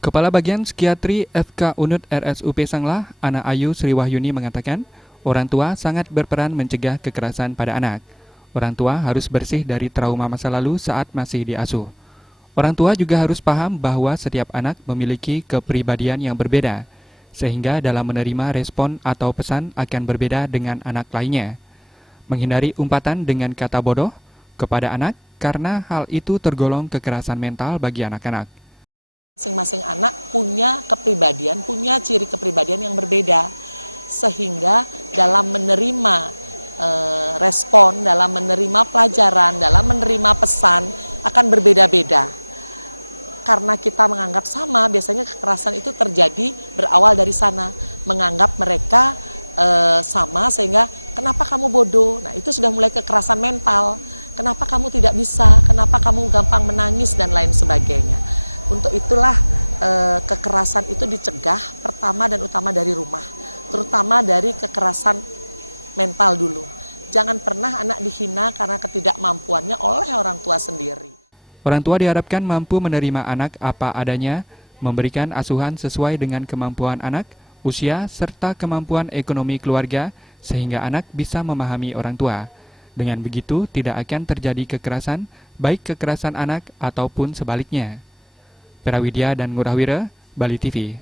Kepala Bagian Psikiatri FK Unut RSUP Sanglah, Ana Ayu Sri Wahyuni mengatakan, orang tua sangat berperan mencegah kekerasan pada anak. Orang tua harus bersih dari trauma masa lalu saat masih diasuh. Orang tua juga harus paham bahwa setiap anak memiliki kepribadian yang berbeda, sehingga dalam menerima respon atau pesan akan berbeda dengan anak lainnya. Menghindari umpatan dengan kata bodoh kepada anak karena hal itu tergolong kekerasan mental bagi anak-anak. Masing-masing anak punya kepribadian, punya ciri kepribadian yang berbeda. Sehingga dalam menerima respon, dalam menerima pelajaran, dalam menerima pesan akan berbeda-beda. Karena kita menganggap sama, biasanya kekerasan itu terjadi berawal dari sana. Menganggap mereka sama sehingga kenapa kamu bodoh? Nah itu sudah mulai kekerasan mental. Kenapa kamu tidak bisa? Kenapa kamu gampang menangis dan lain sebagainya. Untuk itulah kekerasan itu dicegah pertama dan utama dari rumah, terutama dari kekerasan mental dulu. Jangan pernah anak dihina karena ketidakmampuannya oleh orang tua sendiri. Orang tua diharapkan mampu menerima anak apa adanya, memberikan asuhan sesuai dengan kemampuan anak, usia, serta kemampuan ekonomi keluarga, sehingga anak bisa memahami orang tua. Dengan begitu, tidak akan terjadi kekerasan, baik kekerasan anak ataupun sebaliknya. Prawidya dan Ngurahwira, Bali TV.